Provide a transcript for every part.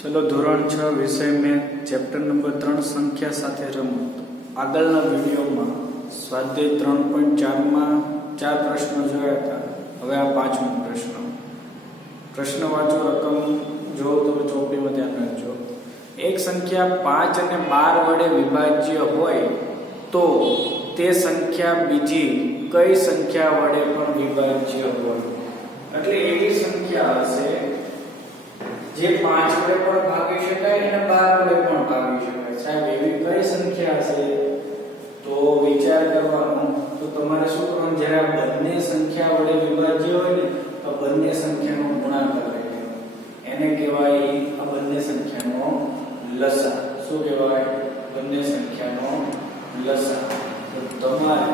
चलो ધોરણ 6 વિષય મેં ચેપ્ટર નંબર 3 સંખ્યા સાથે રમત આગળના વિડિયોમાં સ્વાધ્યાય 3.4 માં 4 પ્રશ્નો જોયા હતા. હવે આ પાંચમો પ્રશ્ન વાંચો, રકમ જો તો ચોપડીમાં ધ્યાન રાખજો. એક સંખ્યા 5 અને 12 વડે વિભાજ્ય હોય તો તે સંખ્યા બીજી કઈ સંખ્યા વડે પણ વિભાજ્ય હોય. એટલે એવી સંખ્યા હશે જે 5 વડે પણ ભાગી શકાય અને 12 વડે પણ ભાગી શકાય. સાહેબ એવી કઈ સંખ્યા હશે? તો વિચાર કરવાનો. તો તમારે શું કરવાનું, જ્યારે આ બંને સંખ્યા વડે વિભાજ્ય હોય ને તો બંને સંખ્યાનો ગુણાકાર લેવાનો. એને કહેવાય આ બંને સંખ્યાનો લસા. શું કહેવાય? બંને સંખ્યાનો લસા. તો તમારે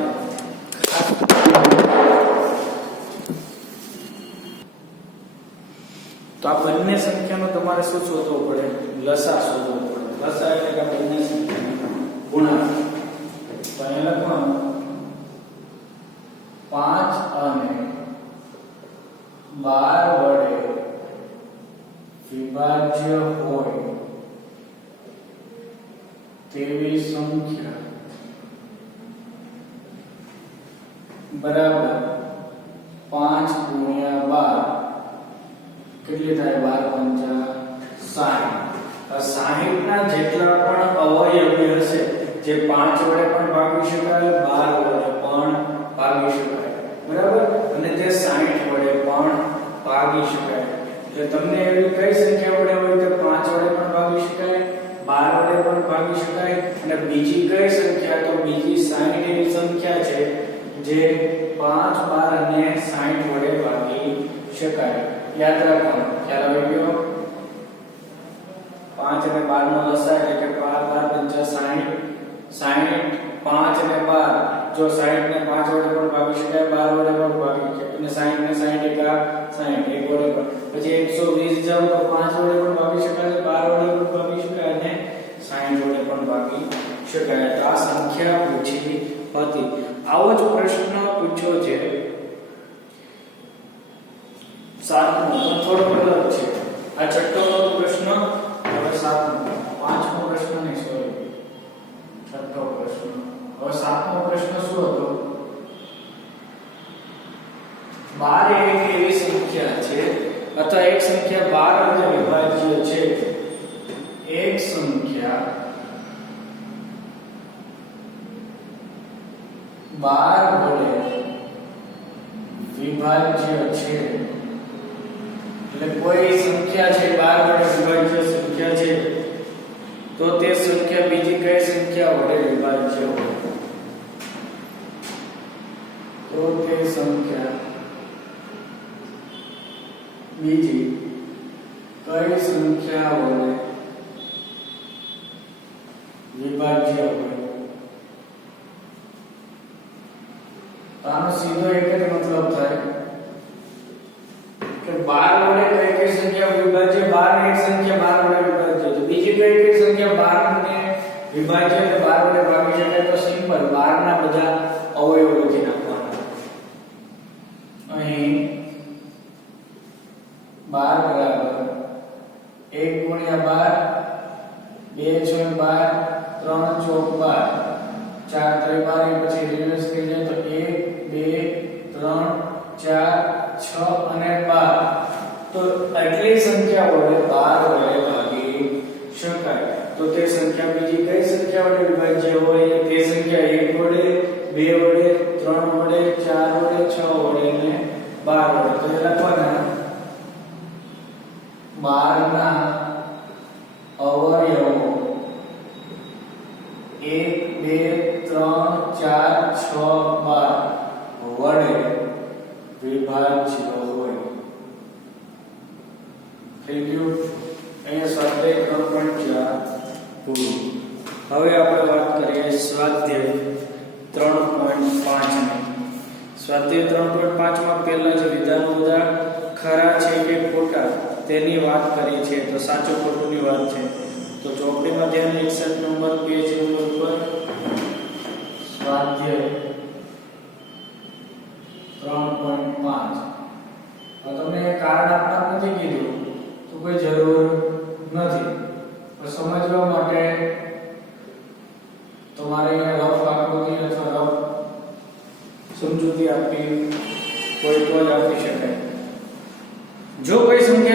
તો આ બંને સંખ્યાનો તમારે શું શોધવો પડે? લસા શોધવો પડે. લસા એટલે કે બંને સંખ્યાનો ગુણાકાર. તો અહીંયા લખવાનું 5 અને 12 વડે વિભાજ્ય હોય તેવી સંખ્યા બરાબર 5 ગુણ્યા 12 કેટલી થાય? 12 પંચા 60. 60 ના જેટલા પણ અવયવી હશે જે 5 વડે પણ ભાગી શકાય, 12 વડે પણ ભાગી શકાય, બરાબર, અને તે 60 વડે પણ ભાગી શકાય. એટલે તમને એવી કઈ સંખ્યા વડે હોય તો 5 વડે પણ ભાગી શકાય, 12 વડે પણ ભાગી શકાય, અને બીજી કઈ સંખ્યા? તો બીજી 60 એવી સંખ્યા છે જે 5, 12 અને 60 વડે ભાગી શકાય. યાદ રાખવાનું. ખ્યાલ આવી ગયો? 5 અને 12 નો લસા એટલે કે 12 પંચા 60. 60 5 અને 12 જો 60 ને 5 વડે પણ ભાગી શકાય, 12 વડે પણ ભાગી શકાય, અને 60 ને 60 એકા 60 એક વડે પણ. પછી 120 જાવ તો 5 વડે પણ ભાગી શકાય, 12 વડે પણ ભાગી શકાય અને 60 વડે પણ ભાગી શકાય. તો આ સંખ્યા પૂછી હતી. આવો જ પ્રશ્ન પૂછ્યો છે 7મો, થોડો અલગ છે. આ 6મો પ્રશ્ન, હવે 7મો. 5મો પ્રશ્ન નહીં, સોરી, 6મો પ્રશ્ન. હવે 7મો પ્રશ્ન શું હતો? 12 એક એવી સંખ્યા છે અથવા એક સંખ્યા 12 વડે વિભાજ્ય છે. એક સંખ્યા 12 વડે વિભાજ્ય છે. એટલે કોઈ સંખ્યા છે 12 વડે વિભાજ્ય સંખ્યા છે તો તે સંખ્યા બીજી કઈ સંખ્યા વડે વિભાજ્ય હોય? તો તે સંખ્યા બીજી કઈ સંખ્યા વડે વિભાજ્ય હોય? તો આનો સીધો એક જ મતલબ થાય કે 12 વડે કઈ સંખ્યા વિભાજ્ય? 12 ને એક સંખ્યા 12 વડે વિભાજ્ય છે. બીજી કઈ સંખ્યા 12 ને વિભાજ્ય અને 12 વડે ભાગી શકાય? તો સિમ્પલ 12 ના બધા અવયવો લખી નાખવાના. અહીં 12 બરાબર 1 ગુણ્યા 12 2 6 12 3 ચોક 12 4 3 12 પછી રિવર્સ થઈ જાય તો 1 2 3 4 6 અને 12. તો આટલી સંખ્યા વડે 12 વડે ભાગી શકાય. તો તે સંખ્યા બીજી કઈ સંખ્યા વડે વિભાજ્ય હોય? તે સંખ્યા 1 વડે, 2 વડે, 3 વડે, 4 વડે, 6 વડે અને 12 વડે. તો એ લખવાના 12 ના અવયવો 1 2 3 4 6 12 વડે વિભાજ્ય હોય. થઈ ગયું? અહીંયા સ્વાધ્યાય 3.4 પૂરું. હવે આપણે વાત કરીએ સ્વાધ્યાય 3.5 ની. સ્વાધ્યાય 3.5 માં પહેલા જે વિધાનો બધા ખરા છે કે ખોટા તેની વાત કરી છે. તો સાચું ખોટુંની વાત છે. તો ચોપડીમાં ધ્યાન 61 નંબર પેજ નંબર પર સ્વાધ્યાય 3.5. તમને કારણ આપતા નથી કીધું તો કોઈ જરૂર નથી.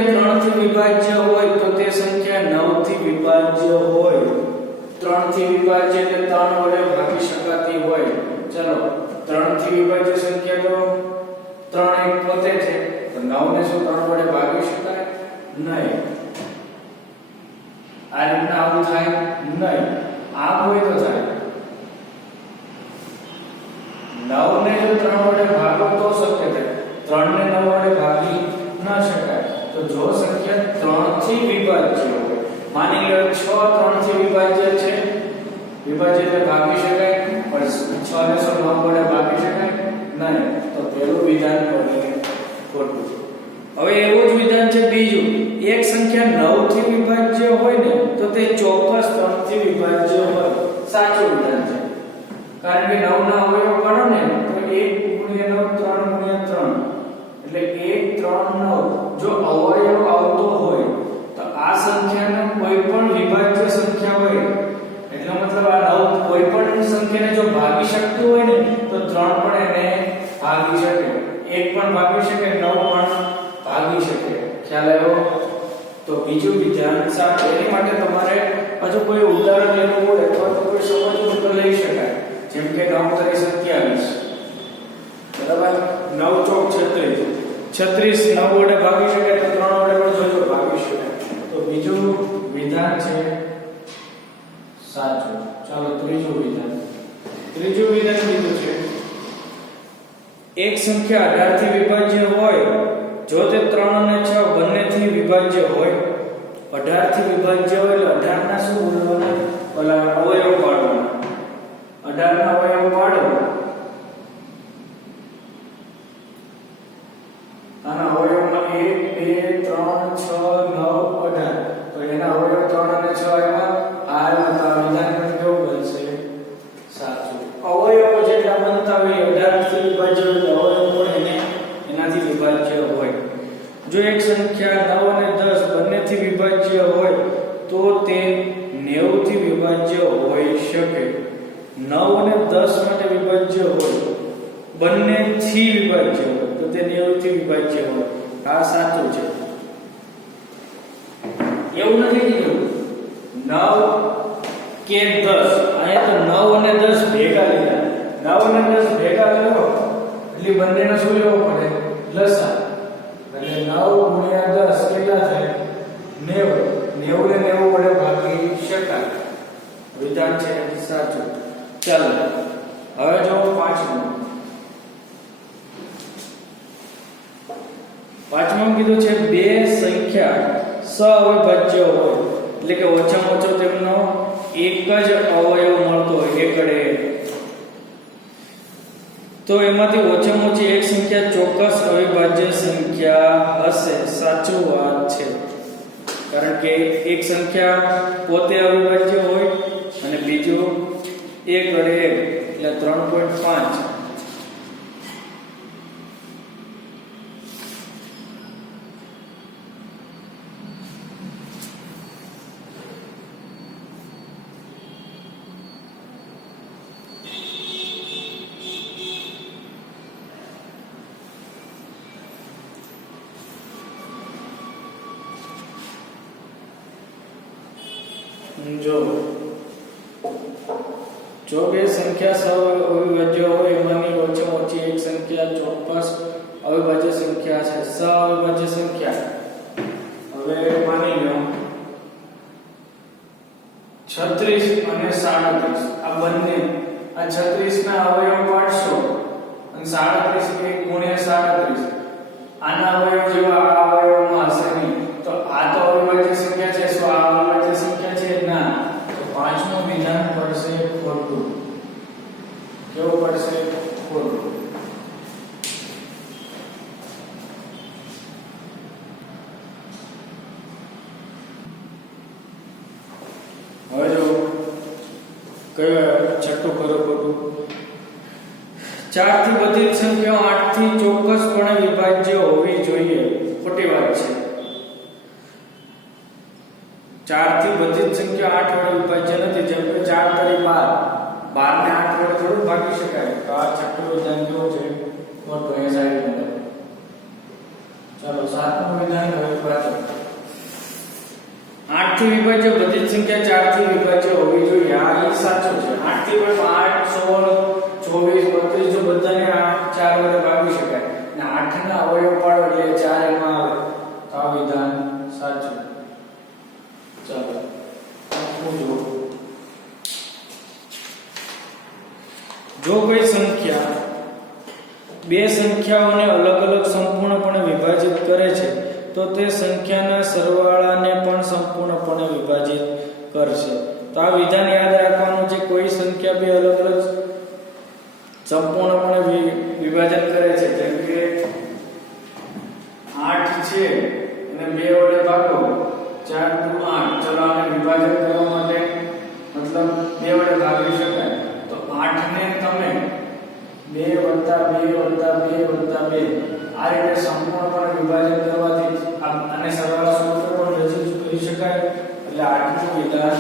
સંખ્યા 3 થી વિભાજ્ય હોય તો તે સંખ્યા 9 થી વિભાજ્ય હોય. 3 થી વિભાજ્ય એટલે 3 વડે ભાગી શકાતી હોય. ચલો 3 થી વિભાજ્ય સંખ્યા તો 3 એક પોતે છે તો 9 ને શું 3 વડે ભાગી શકાય? નહીં. આ રીતના આવું થાય નહીં. આમ હોય તો થાય. 9 ને જો 3 વડે ભાગો તો શક્ય થાય. 3 ને 9 વડે ભાગી ન શકાય. તો જો સંખ્યા 3 થી વિભાજ્ય હોય, માની લો 6 3 થી વિભાજ્ય છે, વિભાજ્ય એટલે ભાગી શકાય, પણ 6 ને 9 વડે ભાગી શકાય નહીં. તો પહેલું વિધાન પડે ખોટું. હવે એવું જ વિધાન છે બીજું. એક સંખ્યા 9 થી વિભાજ્ય હોય ને તો તે ચોક્કસ 3 થી વિભાજ્ય હોય. સાચું વિધાન છે. કારણ કે 9 ના અવયવ કરો ને તો 1 * 9 3 * 3 એટલે 1 3 9. જો અવયવ આવતો હોય તો આ સંખ્યાનો કોઈ પણ વિભાજ્ય સંખ્યા હોય એટલે મતલબ આ 9 કોઈ પણ સંખ્યાને જો ભાગી શકતું હોય ને તો 3 પણ એને ભાગી શકે, 1 પણ ભાગી શકે, 9 પણ ભાગી શકે. ખ્યાલ આવ્યો? તો બીજું વિધાન સાચું. એની માટે તમારે હજુ કોઈ ઉદાહરણ લેવું હોય અથવા તો કોઈ સમજવું તો લઈ શકાય. જેમ કે 9 * 27 બરાબર, 9 ચોક 36. 36 9 વડે ભાગી શકાય તો 3 વડે પણ જોજો ભાગી શકાય. તો બીજું વિધાન છે સાચું. ચાલો ત્રીજું વિધાન. ત્રીજું વિધાન કીધું છે એક સંખ્યા 18 થી વિભાજ્ય હોય જો તે 3 અને 6 બંનેથી વિભાજ્ય હોય. 18 થી વિભાજ્ય હોય એટલે 18 ના શું બોલવાના? ઓલા અવયવ પાડવાના. 18 ના અવયવ પાડો. આના અવયવમાં 1 2 3 6 9 18. તો એના અવયવ 3 અને 6 એમાં આ વિધાન પણ કેવું બનશે? સાચું. અવયવો જેટલા બનતા હોય 18 થી વિભાજ્ય હોય અવયવ પણ એને એનાથી વિભાજ્ય હોય. જો એક સંખ્યા 9 અને 10 બંનેથી વિભાજ્ય હોય તો તે 90 થી વિભાજ્ય હોઈ શકે. 9 અને 10 માટે વિભાજ્ય હોય, બંનેથી વિભાજ્ય હોય તો તે 90 થી વિભાજ્ય હોય. આ સાચું છે. એવું નથી કીધું 9 કે 10. અહીંયા તો 9 અને 10 ભેગા લીધા. 9 અને 10 ભેગા કરો એટલે બંનેનો શું લેવો પડે? લસા. એટલે 9 * 10 કેટલા થાય? 90. 90 ને 90 વડે ભાગી શકાય. વિધાન છે સાચું. ચાલો હવે જો પાંચમું કીધું છે બે સંખ્યા સઅવિભાજ્ય હોય એટલે કે ઓછામાં ઓછો તેમનો એક જ અવયવ મળતો હોય એકડે, તો એમાંથી ઓછામાં ઓછી એક સંખ્યા ચોક્કસ અવિભાજ્ય સંખ્યા હશે. સાચું વાત છે. કારણ કે એક સંખ્યા પોતે અવિભાજ્ય હોય અને બીજું 1 વડે 1 એટલે 3.5. જો બે સંખ્યા સઅવિભાજ્ય હોય એમાંની ઓછામાં ઓછી એક સંખ્યા ચોક્કસ અવિભાજ્ય સંખ્યા છે. સઅવિભાજ્ય સંખ્યા હવે માની લો 36 અને 37. આ બંને આ 36 ના અવયવ પાડશો અને 37 1 * 37 આના અવયવ જેવા આ અવયવમાં હશે નહીં. તો આ તો અવિભાજ્ય સંખ્યા છે. શું આ અવિભાજ્ય સંખ્યા છે? ના. તો પાંચમું વિધાન પડશે ખોટું. કેવું પડશે? ખોટું. હવે જો કયો છઠ્ઠું કરો ખોટું. 4 થી બધી સંખ્યાઓ 8 થી ચોક્કસપણે વિભાજ્ય હોવી જોઈએ. ખોટી વાત છે. 4 થી બધી સંખ્યા 8 વડે વિભાજ્ય નથી. જેમ કે 4 * 12. 12 ને 8 વડે થોડું ભાગી શકાય. તો આ છઠ્ઠું વિધાન કેવું છે? ખોટું. એ સાઈડ માં ચલો સાતમું વિધાન હવે વાંચો. 8 થી વિભાજ્ય બધી જ સંખ્યા 4 થી વિભાજ્ય હોવી જોઈએ. આ એ સાચું છે. 8 થી પણ 8 16 24 32 જો બધાને 4 વડે ભાગી શકાય અને 8 ના અવયવ પાડો એટલે 4 એમાં આવે તો આ વિધાન સાચું. ચાલો જો કોઈ સંખ્યા બે સંખ્યાઓને અલગ અલગ સંપૂર્ણપણે વિભાજિત કરે છે તો તે સંખ્યાના સરવાળાને પણ સંપૂર્ણપણે વિભાજિત કરશે. તો આ વિધાન યાદ રાખવાનું છે. કોઈ સંખ્યા બે અલગ અલગ સંપૂર્ણપણે વિભાજન કરે છે, જેમ કે 8 છે અને 2 વડે ભાગો 4 * 8. ચલો આને વિભાજન કરવા માટે મતલબ 2 વડે ભાગી શકાય તો 8 ને તમે 2 + 2 + 2 + 2 આ રીતે સંપૂર્ણપણે વિભાજન કરવાથી આને સરવાળા સૂત્ર પણ રજૂ કરી શકાય. એટલે 8 નું વિધાન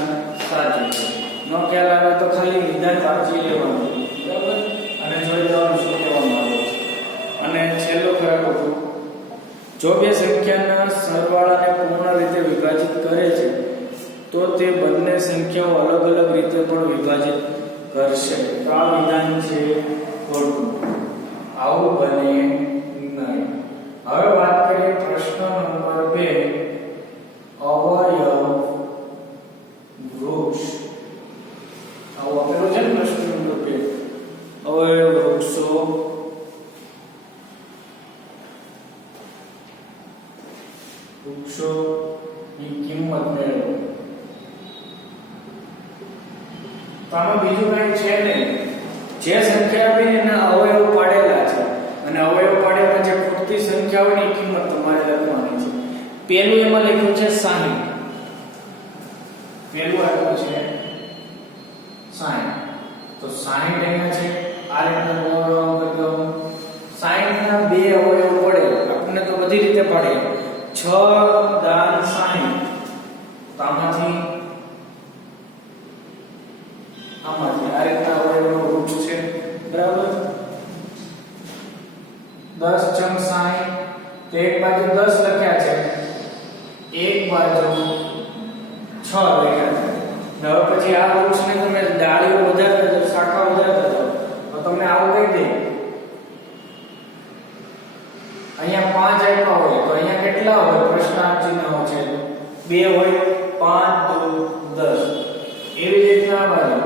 સાચું છે. ન ખ્યાલ આવે તો ખાલી વિધાન વાંચી લેવાનું, બરાબર, અને જોઈ લેવાનું શું કહેવામાં આવે છે. અને છેલ્લો પ્રયોગ હતો, જો બે સંખ્યાના સરવાળાને પૂર્ણ રીતે વિભાજિત કરે છે તો તે બંને સંખ્યાઓ અલગ અલગ રીતે પણ વિભાજિત કરશે. તો આ વિધાન છે ખોટું. આવું બને નહીં. હવે વાત કરીએ પ્રશ્ન નંબર 2, અવયવ વૃક્ષ. આવો આપેલો છે ને પ્રશ્ન નંબર 2, અવયવ વૃક્ષો. વૃક્ષોની કિંમત મેળવો. તો આમાં બીજું કંઈ છે નહીં. જે સંખ્યા આપીને એના અવયવ પાડેલા છે અને અવયવ પાડેલા જે ખૂટતી સંખ્યાઓની કિંમત તમારે લખવાની છે. પહેલું એમાં લખ્યું છે 60. પહેલું આપ્યું છે 60. તો 60 અહીંયા છે. આ રીતના ગોળાકાર કરી દો. 60 ના બે અવયવ પડે આપણને તો બધી રીતે પાડે. 6 દાન 60. તો આમાંથી આ રીતના અવયવનો વૃક્ષ છે, બરાબર. 10 × 60 તો એક બાજુ 10 લખ્યા છે, એક બાજુ 6 લખ્યા છે. હવે પછી આ વૃક્ષને તમે ડાળીઓ વધારતા જાઓ, શાખા વધારતા જાઓ તો તમને આવું કહી દે. અહીંયા 5 આપ્યા હોય તો અહીંયા કેટલા હોય? પ્રશ્નાર્થ ચિહ્ન છે. 2 હોય, 5 × 2 = 10. એવી રીતના આ બાજુ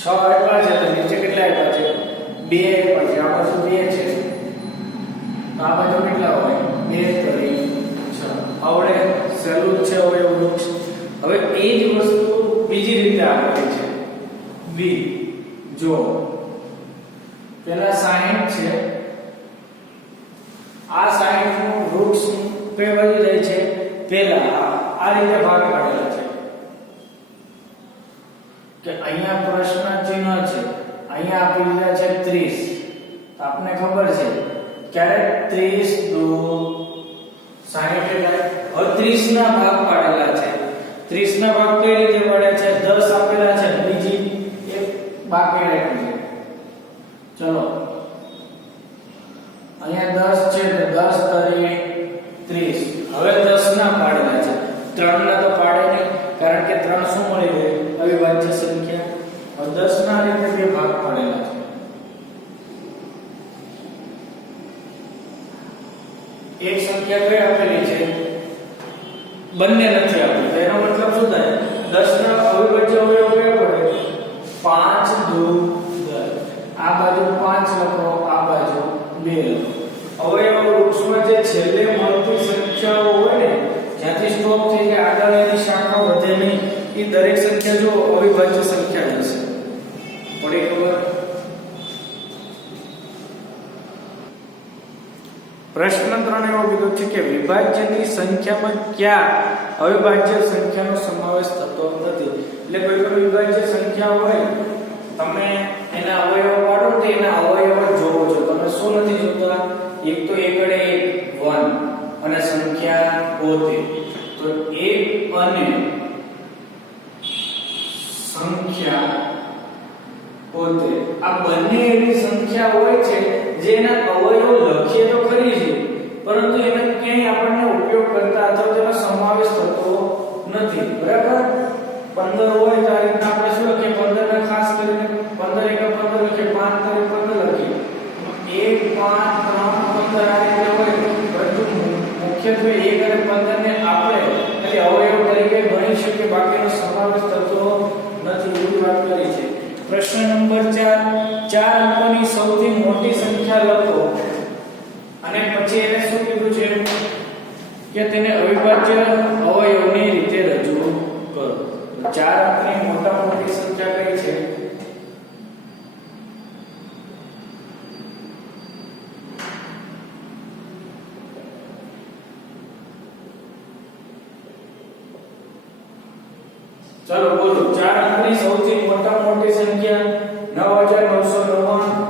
6 આપ્યા છે તો નીચે કેટલા આપ્યા છે? 2 આપ્યા છે. આ બાજુ 2 છે તો આ બાજુ કેટલા હોય? 2 × 6. આવડે સહેલું છે અવયવ વૃક્ષ. હવે એ જ વસ્તુ બીજી રીતે આપેલી છે. બી જો પેલા 60 છે, આ 60 નું વૃક્ષ કઈ બાજુ જાય છે? પેલા આ રીતે ભાગ પાડેલા છે કે અહીંયા પ્રશ્ન ચિહ્ન છે, અહીંયા આપી દીધા છે 30. તો આપને ખબર છે ક્યારે 30 × 2 = 60 એટલે હવે 30 ના ભાગ પાડેલા છે. 30 ના ભાગ કઈ રીતે પાડ્યા છે? 10 આપેલા છે, બીજી એક બાકી રાખી છે. ચલો અહીંયા 10 છે તો 10 × 30. હવે 10 ના પાડેલા છે, 3 ના તો પાડે નહીં કારણ કે 3 શું મળી ગઈ? અવિભાજ્ય સંખ્યા. હવે 10 ના રીતે બે ભાગ પાડેલા છે. એક સંખ્યા કઈ આપેલી છે? બંને નથી આપેલી. તો એનો મતલબ શું થાય? 10 ના અવિભાજ્ય અવયવ કયા પડે? 5 × 10. આ બાજુ 5 લખો, આ બાજુ 2 લખો. અવયવ વૃક્ષમાં જે છેલ્લે મળતી સંખ્યાઓ હોય ને, જ્યાંથી સ્ટોપ થઈ જાય આગળ એની શાખા વધે નહીં, એ દરેક સંખ્યા જો અવિભાજ્ય સંખ્યા હશે. પડી ખબર? પ્રશ્ન 3 એવો કીધો છે કે વિભાજ્યની સંખ્યામાં કયા અવિભાજ્ય સંખ્યાનો સમાવેશ થતો નથી. એટલે કોઈ પણ વિભાજ્ય સંખ્યા હોય તમે એના અવયવ પાડો તો એના અવયવ જોવો છો. તમે શું નથી જોતા? એક તો એકડે 1 અને સંખ્યા પોતે. તો 1 અને સંખ્યા 72 આ બંને એવી સંખ્યા હોય છે જેના અવયવો લખીએ તો ખરી છે પરંતુ એને ક્યાંય આપણને ઉપયોગ કરતા અથવા તેનો સમાવેશ થતો નથી બરાબર 15 હોય તો આ રીતના આપણે શું લખીએ 15 ને ખાસ કરીને 15 એક 15 લખીએ 5 તરીકે 15 લખીએ 1 5 3 15 આ રીતે હોય પરંતુ મુખ્યત્વે 1 અને 15 ને આપણે એટલે અવયવ તરીકે ગણી શકીએ બાકીનો સમાવેશ થતો નથી એવી વાત કરી છે પ્રશ્ન નંબર 4 ચાર અંકોની સૌથી મોટી સંખ્યા લખો અને પછી એને શું કીધું છે કે તેને અવિભાજ્ય અવયવની રીતે રજૂ કરો ચાર અંકની મોટી સંખ્યા કઈ છે चलो बोलो चार अंकनी सौથી મોટી સંખ્યા 9999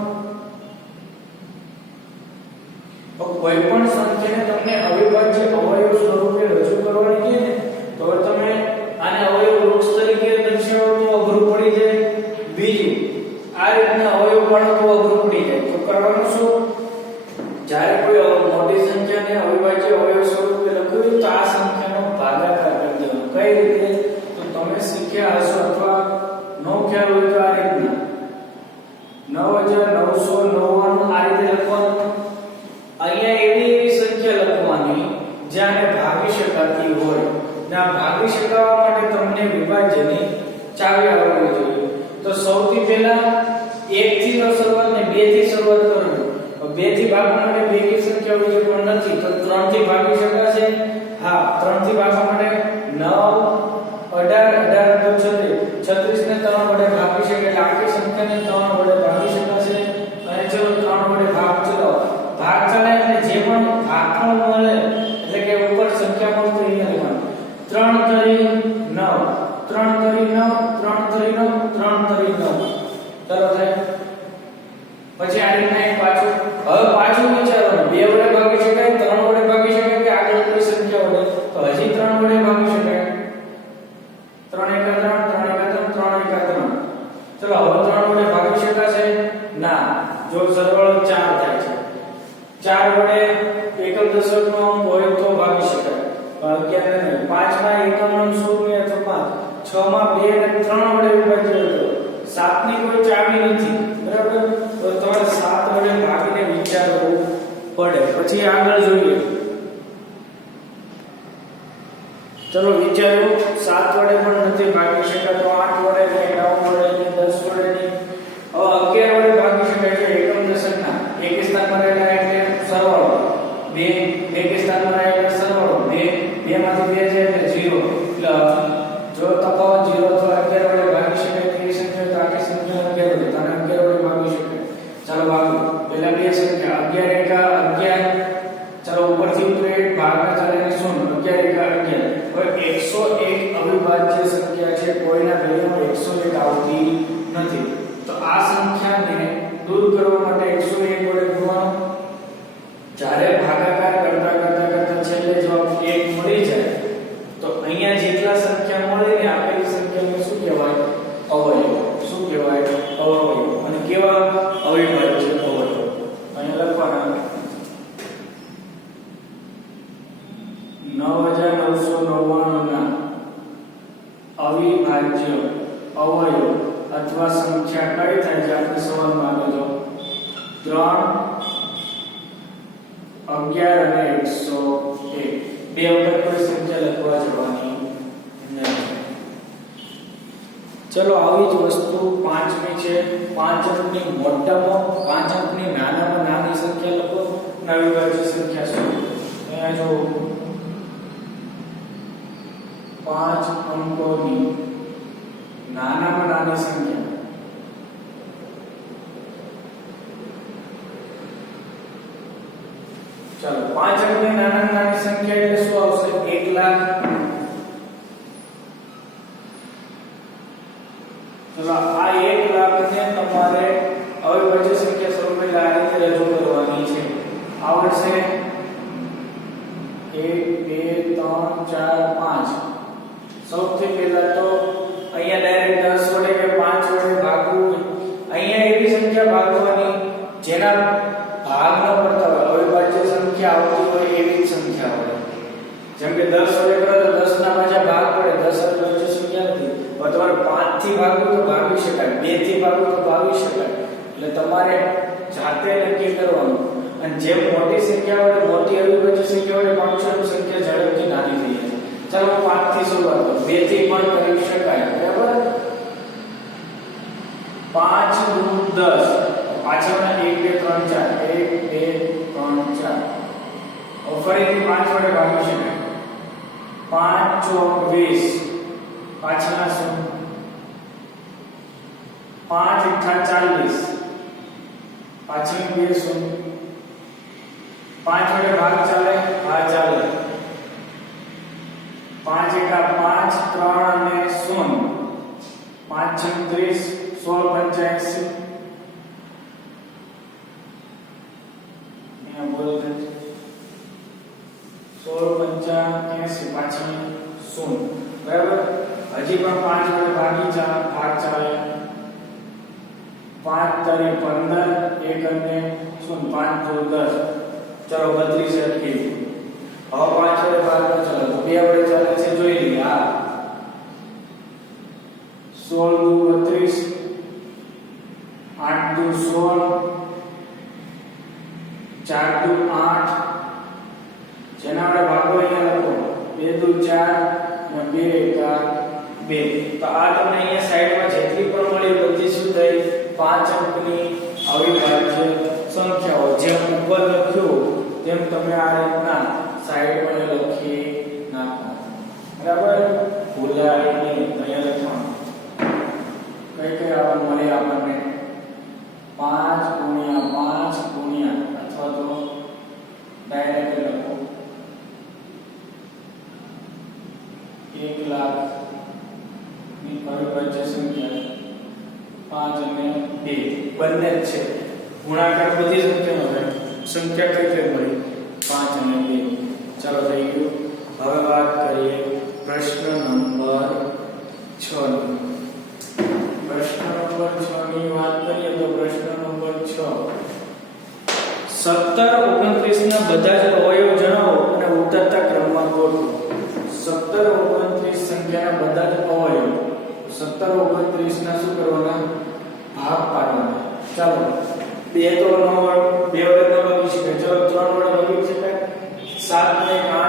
તો કોઈ પણ સંખ્યાને તમને અવિભાજ્ય અવયવ સ્વરૂપે રજૂ કરવાની કહે ને તો તમે આને અવયવ વૃક્ષ તરીકે દર્શાવો તો અઘરું પડી જાય બીજું આ રીતના અવયવ પાડો તો અઘરું પડી જાય તો કરવાનું શું જ્યારે કોઈ મોટી સંખ્યાને અવિભાજ્ય અવયવ સ્વરૂપે લખ્યું તો આ સંખ્યાનો ભાગાકાર કરી દેવાનો કઈ રીતે તમે શીખ્યા હશો અથવા નો ખ્યાલ હોય તો આ રીતના 9999 આ રીતે લખવાનું અહીંયા એવી સંખ્યા લખવાની જેને ભાગી શકાતી હોય ના ભાગી શકાવા માટે તમને વિભાજ્યની ચાવી આવડવી જોઈએ તો સૌથી પહેલા 1 થી શરૂઆત ને 2 થી શરૂઆત કરજો 2 થી ભાગવા માટે બે કી સંખ્યા હોય પણ નથી તો 3 થી ભાગી શકાશે હા 3 થી ભાગવા માટે 9 18 36 ને 3 વડે ભાગી શકાય એટલે આખી સંખ્યાને 3 વડે ભાગી શકાશે અને ચલો 3 વડે ભાગ ચલાવો ભાગ ચલાય એટલે જે પણ ભાગફળ મળે એટલે કે ઉપર સંખ્યા મળતી અહીંયા લખવાનું 3 તરી 9 3 તરી 9 3 તરી 9 3 તરી 9 ચલો થાય પછી આ રીતના એક પાછું હવે પાછું વિચારવાનું 2 વડે ભાગી શકાય 3 વડે ભાગી શકાય કે આગળ કોઈ સંખ્યા વડે તો હજી 3 વડે ભાગી શકાય 3 1 3 3 1 3 3 1 3 ચલો હવે 3 વડે ભાગી શકાશે ના જો સરવાળો 4 થાય છે 4 વડે એકમ દશકનો અંક હોય તો ભાગી શકાય 11 5 માં એકમ અંક 0 અથવા 5 6 માં 2 અને 3 વડે વિભાજ્ય હતો 7 ની કોઈ ચાવી નથી બરાબર તો તમારે 7 વડે ભાગીને વિચારવું પડે પછી આગળ જોઈએ चलो विचारो 7 वडे पण નથી ભાગી શકાતો 8 વડે કે 9 વડે કે 10 વડે ની હવે 11 વડે ભાગી શકાય છે એકમ દશકના એક સ્થાનમાં રહેલા એટલે સરવાળો 2 એક સ્થાનમાં રહેલા એટલે સરવાળો 2 માંથી 2 જાય એટલે 0 એટલે જો તફાવત 0 અથવા 11 વડે ભાગી શકાય તેવી સંખ્યા તો આખી સંખ્યા 11 વડે તને 11 વડે ભાગી શકાય ચાલો ભાગો પહેલા બે સંખ્યા 11 1 11 चलो ऊपर થી પ્લેટ ભાગના ચાલીને 0 11 1 હવે 101 અવિભાજ્ય સંખ્યા છે કોઈના વેલ્યુમાં 101 આવતી નથી તો આ સંખ્યાને દૂર કરવા માટે 101 વડે ગુણવાનું જ્યારે ભાગાકાર કરતા છેલ્લે જવાબ 1 મળી જાય તો અહીંયા જેટલા સંખ્યા મળે ને આપેલી સંખ્યાને શું કહેવાય અવયવ શું કહેવાય અવયવ અને કેવા અવિભાજ્ય અવયવ અહીંયા લખવાના 9999 ના અવિભાજ્ય અવયવ અથવા સંખ્યા કઈ થાય છે આપણે સવાલમાં આપેલો 3 11 અને 101 બે વખત કોઈ સંખ્યા લખવા જવાની નથી ચલો આવી જ વસ્તુ પાંચમી છે 5 અંકની મોટામાં 5 અંકની નાનામાં નાની સંખ્યા લખો અને અવિભાજ્ય સંખ્યા શું અહીંયા જો 5 અંકોની નાનામાં નાની સંખ્યા ચાલો 5 અંકની નાનામાં નાની સંખ્યા એટલે શું આવશે 1 લાખ ચલો આ 1 લાખને તમારે અવિભાજ્ય સંખ્યા સ્વરૂપે આ રીતે રજૂ કરવાની છે આવડશે 1 2 3 4 5 સૌથી પહેલા તો અહીંયા ડાયરેક્ટ 10 વડે કે 5 વડે ભાગવું અહીંયા સંખ્યા આવતી હોય એવી જ સંખ્યા હોય. જેમ કે 10 વડે કરો તો 10 ના પાછા ભાગ પડે. 10 વડે વચ્ચે સંખ્યા નથી. હવે તમારે 5 થી ભાગવું તો ભાગી શકાય, 2 થી ભાગવું તો ભાગી શકાય. એટલે તમારે જાતે નક્કી કરવાનું. અને જેમ મોટી સંખ્યા હોય મોટી અવિભાજ્ય સંખ્યા હોય પાંચોની સંખ્યા ઝડપથી નાની થઈ જાય. ચાલો 5 થી શરૂઆત કરો. 2 થી પણ કરી શકાય. બરાબર? 5 દુ 10. પાછળના 1 2 3 4 1 2 3 4. હવે ફરીથી 5 વડે ભાગી શકાય. 5 ચોક 20. પાછળના શું? 5 એકઠા 40. પાછળની 2 શું? 5 વડે ભાગ ચાલે? હા ચાલે. 5 એકા 5 3 અને 0. 5 6 30 16 85. અહીંયા બોલ દે. 16 85 પાછળ 0. બરાબર? હજી પણ 5 વડે ભાગ ચાલે. 5 તરી 15 1 અને 0 5 દુ 10. ચલો 32 અટકી. હવે 5 વડે ભાગ ન ચાલે તો 2 વડે ચાલે છે જોઈ લઈએ. આ 16 દુ 32 8 દુ 16 4 દુ 8. જેના વડે ભાગો અહીંયા લખો 2 દુ 4 અને 2 એકા 2. તો આ તમને અહીંયા સાઈડમાં જેટલી પણ મળી બધી શું થઈ? 5 અંકની અવિભાજ્ય સંખ્યાઓ. જેમ ઉપર લખ્યું તેમ તમે આ રીતના સાઈડમાં લખી નાખો. બરાબર? ભૂલાય નહીં. અહીંયા લખવાનું કઈ આવવાનું મળે આપણને? 5 ગુણ્યા 5 ગુણ્યા અથવા તો ડાયરેક્ટ લખો 1 લાખ ની અવિભાજ્ય સંખ્યા 5 અને 2 બંને જ છે. ગુણાકાર બધી સંખ્યાનો થાય. સંખ્યા કઈ મળી? 5 અને 2. ચાલો થઈ ગયું. હવે વાત કરીએ પ્રશ્ન નંબર 6 ની. પ્રશ્ન નંબર 6 ની વાત કરીએ તો પ્રશ્ન નંબર 6 17 29 ના બધા જ અવયવ જણાવો અને ઉતરતા ક્રમમાં ગોઠવો. 17 29 સંખ્યાના બધા જ અવયવ 17 29 ના શું કરવાના? ભાગ પાડવાના. ચાલો 2 તો 9 2 વડે ન લખી શકાય. ચાલો 3 વડે લખી શકાય. 7 ને 8